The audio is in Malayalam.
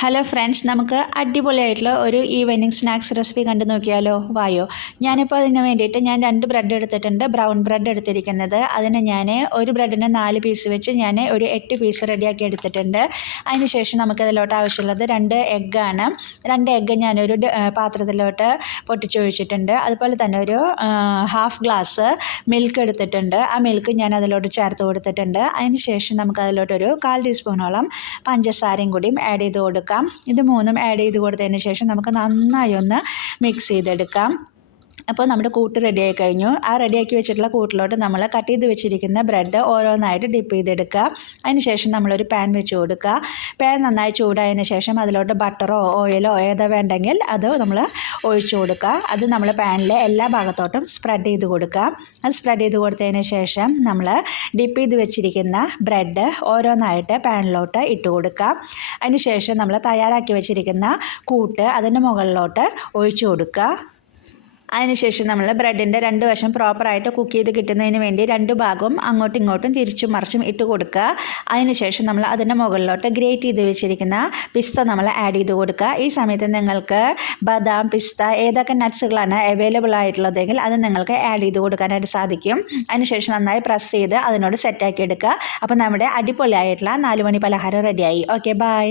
ഹലോ ഫ്രണ്ട്സ്, നമുക്ക് അടിപൊളിയായിട്ടുള്ള ഒരു ഈവനിങ് സ്നാക്സ് റെസിപ്പി കണ്ടു നോക്കിയാലോ? വായോ. ഞാനിപ്പോൾ അതിന് വേണ്ടിയിട്ട് ഞാൻ 2 ബ്രെഡ് എടുത്തിട്ടുണ്ട്. ബ്രൗൺ ബ്രെഡ് എടുത്തിരിക്കുന്നത്. അതിന് ഞാൻ ഒരു ബ്രെഡിന് 4 പീസ് വെച്ച് ഞാൻ ഒരു 8 പീസ് റെഡിയാക്കി എടുത്തിട്ടുണ്ട്. അതിന് ശേഷം നമുക്കതിലോട്ട് ആവശ്യമുള്ളത് 2 എഗ്ഗാണ്. 2 എഗ്ഗ് ഞാനൊരു പാത്രത്തിലോട്ട് പൊട്ടിച്ചൊഴിച്ചിട്ടുണ്ട്. അതുപോലെ തന്നെ ഒരു ഹാഫ് ഗ്ലാസ് മിൽക്ക് എടുത്തിട്ടുണ്ട്. ആ മിൽക്ക് ഞാൻ അതിലോട്ട് ചേർത്ത് കൊടുത്തിട്ടുണ്ട്. അതിന് ശേഷം നമുക്കതിലോട്ടൊരു 1/4 ടീസ്പൂണോളം പഞ്ചസാരയും കൂടിയും ആഡ് ചെയ്ത് കൊടുക്കാം. ഇത് മൂന്നും ആഡ് ചെയ്ത് കൊടുത്തതിന് ശേഷം നമുക്ക് നന്നായി ഒന്ന് മിക്സ് ചെയ്തെടുക്കാം. അപ്പോൾ നമ്മുടെ കൂട്ട് റെഡിയായി കഴിഞ്ഞു. ആ റെഡിയാക്കി വെച്ചിട്ടുള്ള കൂട്ടിലോട്ട് നമ്മൾ കട്ട് ചെയ്ത് വെച്ചിരിക്കുന്ന ബ്രെഡ് ഓരോന്നായിട്ട് ഡിപ്പ് ചെയ്തെടുക്കുക. അതിന് ശേഷം നമ്മളൊരു പാൻ വെച്ച് കൊടുക്കുക. പാൻ നന്നായി ചൂടായതിന് ശേഷം അതിലോട്ട് ബട്ടറോ ഓയിലോ ഏതാ വേണ്ടെങ്കിൽ അത് നമ്മൾ ഒഴിച്ചു കൊടുക്കുക. അത് നമ്മൾ പാനിലെ എല്ലാ ഭാഗത്തോട്ടും സ്പ്രെഡ് ചെയ്ത് കൊടുക്കുക. അത് സ്പ്രെഡ് ചെയ്ത് കൊടുത്തതിന് ശേഷം നമ്മൾ ഡിപ്പ് ചെയ്ത് വെച്ചിരിക്കുന്ന ബ്രെഡ് ഓരോന്നായിട്ട് പാനിലോട്ട് ഇട്ട് കൊടുക്കുക. അതിന് ശേഷം നമ്മൾ തയ്യാറാക്കി വെച്ചിരിക്കുന്ന കൂട്ട് അതിൻ്റെ മുകളിലോട്ട് ഒഴിച്ചു കൊടുക്കുക. അതിനുശേഷം നമ്മൾ ബ്രെഡിൻ്റെ 2 വശം പ്രോപ്പറായിട്ട് കുക്ക് ചെയ്ത് കിട്ടുന്നതിന് വേണ്ടി 2 ഭാഗവും അങ്ങോട്ടും ഇങ്ങോട്ടും തിരിച്ചും മറിച്ചും ഇട്ട് കൊടുക്കുക. അതിനുശേഷം നമ്മൾ അതിൻ്റെ മുകളിലോട്ട് ഗ്രേറ്റ് ചെയ്ത് വെച്ചിരിക്കുന്ന പിസ്ത നമ്മൾ ആഡ് ചെയ്ത് കൊടുക്കുക. ഈ സമയത്ത് നിങ്ങൾക്ക് ബദാം, പിസ്ത ഏതൊക്കെ നട്ട്സുകളാണ് അവൈലബിൾ ആയിട്ടുള്ളതെങ്കിൽ അത് നിങ്ങൾക്ക് ആഡ് ചെയ്ത് കൊടുക്കാനായിട്ട് സാധിക്കും. അതിനുശേഷം നന്നായി പ്രസ് ചെയ്ത് അതിനോട് സെറ്റാക്കി എടുക്കുക. അപ്പോൾ നമ്മുടെ അടിപൊളിയായിട്ടുള്ള 4 മണി പലഹാരം റെഡിയായി. Okay, by.